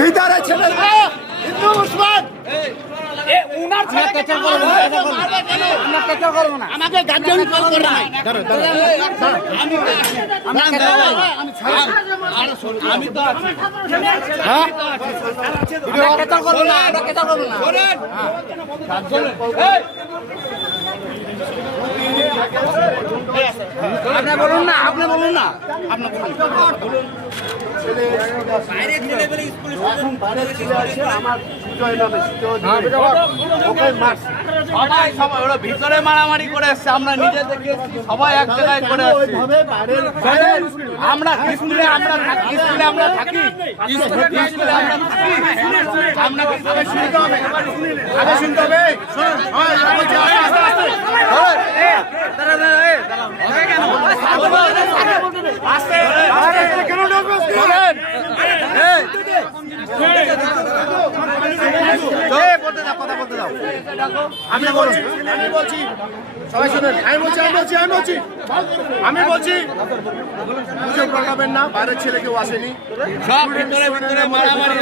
ভিতরে ছেলে হিন্দু মুসলমান আমাকে গার্জিয়ান কল করে নাই আমি তো আপনি বলুন না আপনি বলুন না আপনি বলুন ভিতরে মারামারি করে এসছে আমরা নিজে থেকে সবাই এক জায়গায় করে আমরা স্কুলে আমরা থাকি স্কুলে আমরা থাকি স্কুলে আমরা থাকি শুনতে হবে আগে শুনতে হবে আমি বলছি সবাই শুনেন আমি বলছি পুজো করবেন না, বাইরের ছেলে কেউ আসেনি, সব ভিতরে মারামারি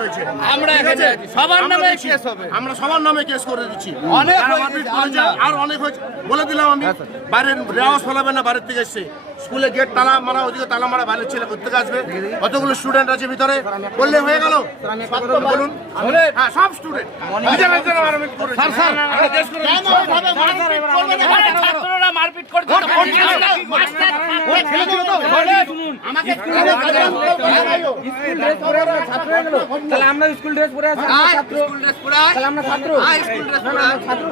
হয়েছে। আমরা সবার নামে কেস করে দিচ্ছি। আর অনেক হয়েছে বলে দিলাম আমি। বাইরের রেওয়াজ ফলাবেন না, বাইরের থেকে এসছে স্কুলে গেট তালা মারা, ওদিকে তালা মারা, বাইরের ছেলে করতে আসবে, কতগুলো স্টুডেন্ট আছে ভিতরে, বললে হয়ে গেল। বলুন হ্যাঁ সব স্টুডেন্ট মারপিট করছে তাহলে আমরা স্কুল ড্রেস পরে আছি, আমরা ছাত্র ছাত্র